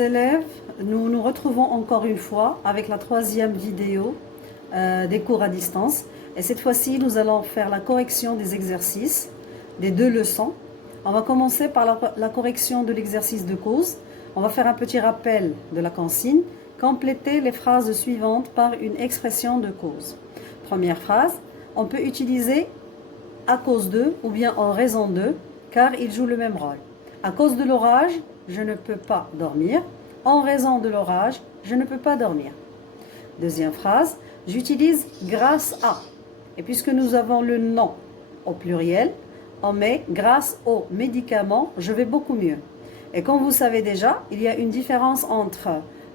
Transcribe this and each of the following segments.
élèves, nous nous retrouvons encore une fois avec la troisième vidéo des cours à distance. Et cette fois-ci, nous allons faire la correction des exercices, des deux leçons. On va commencer par la correction de l'exercice de cause. On va faire un petit rappel de la consigne. Compléter les phrases suivantes par une expression de cause. Première phrase, on peut utiliser à cause de ou bien en raison de, car ils jouent le même rôle. À cause de l'orage, je ne peux pas dormir. En raison de l'orage, je ne peux pas dormir. Deuxième phrase, j'utilise grâce à. Et puisque nous avons le nom au pluriel, on met grâce aux médicaments, je vais beaucoup mieux. Et comme vous savez déjà, il y a une différence entre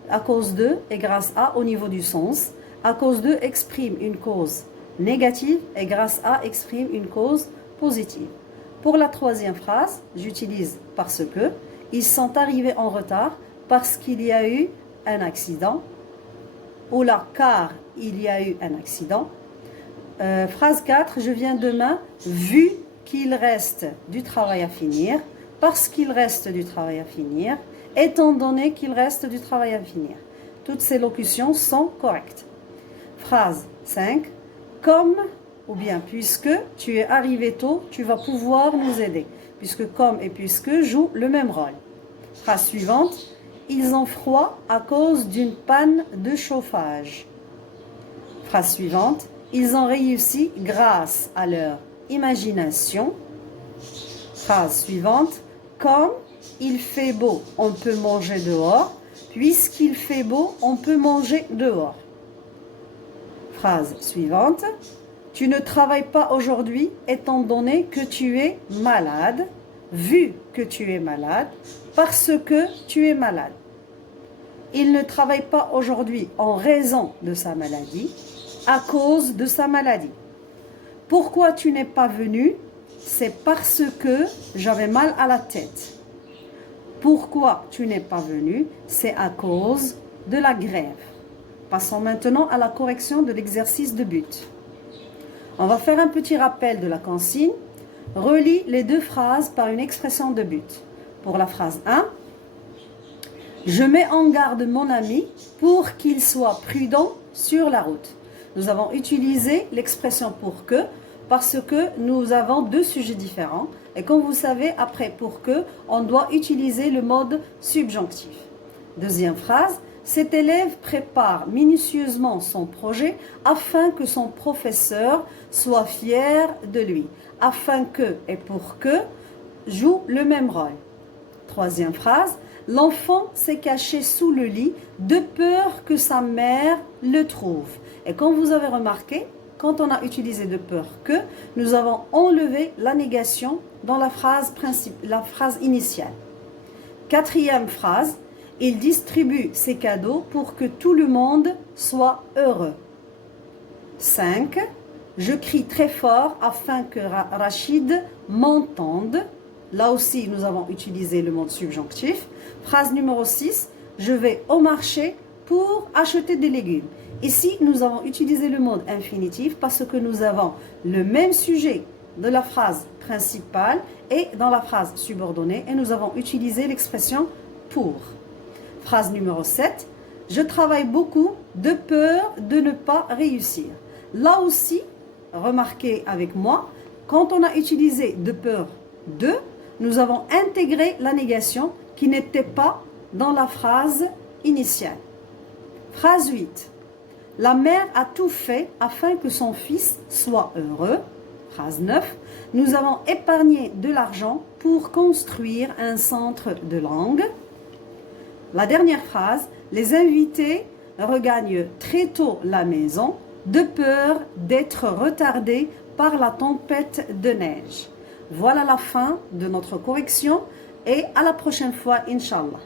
à cause de et grâce à au niveau du sens. À cause de exprime une cause négative et grâce à exprime une cause positive. Pour la troisième phrase, j'utilise parce que. Ils sont arrivés en retard parce qu'il y a eu un accident. Ou là, car il y a eu un accident. Phrase 4, je viens demain vu qu'il reste du travail à finir. Parce qu'il reste du travail à finir. Étant donné qu'il reste du travail à finir. Toutes ces locutions sont correctes. Phrase 5, comme ou bien puisque tu es arrivé tôt, tu vas pouvoir nous aider. Puisque comme et puisque jouent le même rôle. Phrase suivante, ils ont froid à cause d'une panne de chauffage. Phrase suivante, ils ont réussi grâce à leur imagination. Phrase suivante, comme il fait beau, on peut manger dehors. Puisqu'il fait beau, on peut manger dehors. Phrase suivante, tu ne travailles pas aujourd'hui étant donné que tu es malade, vu que tu es malade, parce que tu es malade. Il ne travaille pas aujourd'hui en raison de sa maladie, à cause de sa maladie. Pourquoi tu n'es pas venu? C'est parce que j'avais mal à la tête. Pourquoi tu n'es pas venu? C'est à cause de la grève. Passons maintenant à la correction de l'exercice de but. On va faire un petit rappel de la consigne. Relie les deux phrases par une expression de but. Pour la phrase 1, je mets en garde mon ami pour qu'il soit prudent sur la route. Nous avons utilisé l'expression pour que parce que nous avons deux sujets différents. Et comme vous savez, après pour que, on doit utiliser le mode subjonctif. Deuxième phrase, cet élève prépare minutieusement son projet afin que son professeur soit fier de lui. Afin que et pour que jouent le même rôle. Troisième phrase, l'enfant s'est caché sous le lit de peur que sa mère le trouve. Et comme vous avez remarqué, quand on a utilisé de peur que, nous avons enlevé la négation dans la phrase initiale. Quatrième phrase, il distribue ses cadeaux pour que tout le monde soit heureux. 5. Je crie très fort afin que Rachid m'entende. Là aussi, nous avons utilisé le mode subjonctif. Phrase numéro 6. Je vais au marché pour acheter des légumes. Ici, nous avons utilisé le mode infinitif parce que nous avons le même sujet de la phrase principale et dans la phrase subordonnée et nous avons utilisé l'expression pour. Phrase numéro 7. Je travaille beaucoup de peur de ne pas réussir. Là aussi, remarquez avec moi, quand on a utilisé de peur de, nous avons intégré la négation qui n'était pas dans la phrase initiale. Phrase 8. La mère a tout fait afin que son fils soit heureux. Phrase 9. Nous avons épargné de l'argent pour construire un centre de langue. La dernière phrase. Les invités regagnent très tôt la maison de peur d'être retardés par la tempête de neige. Voilà la fin de notre correction et à la prochaine fois, Inch'Allah.